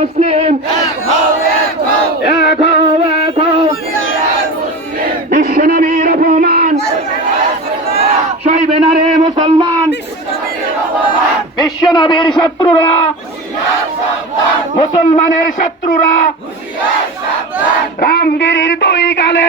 মুসলিম। এক হও এক মুসলমান। বিশ্বনবীর শত্রুরা। মুসলমানের শত্রুরা। রামগিরির দুই গালে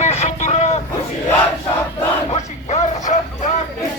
বিশ্বনবীর শত্রুরা হুশিয়ার সাবধান শত্রুরা রামগিরির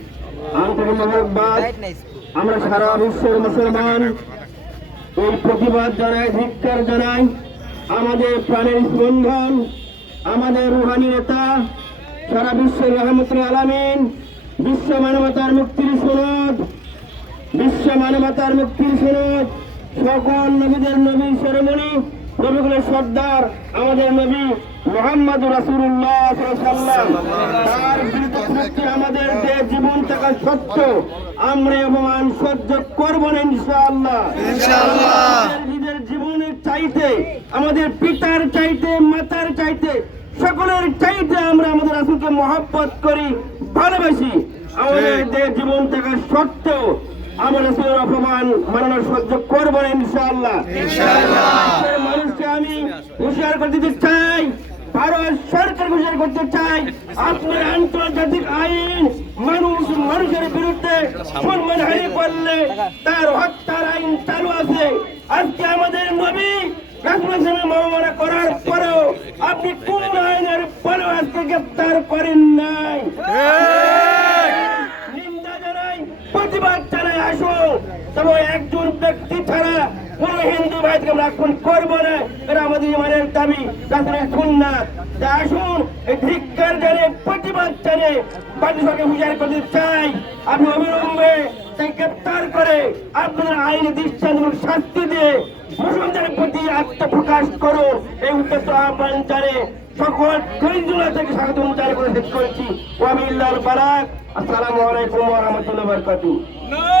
আমরা সারা বিশ্বের মুসলমান এই প্রতিবাদ জানাই, ধিক্কার জানাই। আমাদের প্রাণের স্পন্দন, আমাদের রুহানি নেতা, সারা বিশ্বের রহমতুল আলামিন, বিশ্ব মানবতার মুক্তির সনদ, বিশ্ব মানবতার মুক্তির সনদ, সকল নবীদের নবী সেরেমনি নবীগুলোর সর্দার আমাদের নবী মোহাম্মদ সাল্লাল্লাহু তার বিরুদ্ধে আমাদের যে জীবন থাকা সত্য আমরা এই অপমান সহ্য করব না ইনশাআল্লাহ। নিজের জীবনের চাইতে আমাদের পিতার চাইতে মাতার চাইতে সকলের চাইতে আমরা আমাদের রাসূলকে মহব্বত করি ভালোবাসি। আমাদের যে জীবন থাকা সত্ত্বেও আমরা রাসূলের অপমান মানানো সহ্য করব না ইনশাআল্লাহ। মানুষকে আমি হুঁশিয়ার করে দিতে চাই ভারত সরকার হুঁশিয়ার করতে চাই। আপনার আন্তর্জাতিক আইন মানুষ মানুষের বিরুদ্ধে সম্মান হানি করলে তার হত্যার আইন চালু আছে। আজকে আমাদের নবী রাসূলের মামলা করার পরেও আপনি কোন আইনের পরেও আজকে গ্রেপ্তার করেন নাই। নিন্দা জানাই প্রতিবাদ জানাই আসো। তবে একজন ব্যক্তি ছাড়া কোন হিন্দু ভাইকে আমরা খুন করব না। এটা আমাদের ইমানের দাবি খুন না। তা আসুন, এই ধিক্কার জানে, প্রতিবাদ জানে সঙ্গে হুজার করতে চাই। আমি অবিলম্বে তাকে গ্রেপ্তার করে আপনাদের আইনি দৃষ্টান্তমূলক শাস্তি দিয়ে মুসলমানদের প্রতি আত্মপ্রকাশ করুন। এই উদ্দেশ্য আহ্বান জানে সকল শহীদুল্লাহ থেকে স্বাগত জারি করে শেষ করেছি। ওয়ামিল্লাল বারাক আসসালামু আলাইকুম ওয়া রাহমাতুল্লাহি ওয়া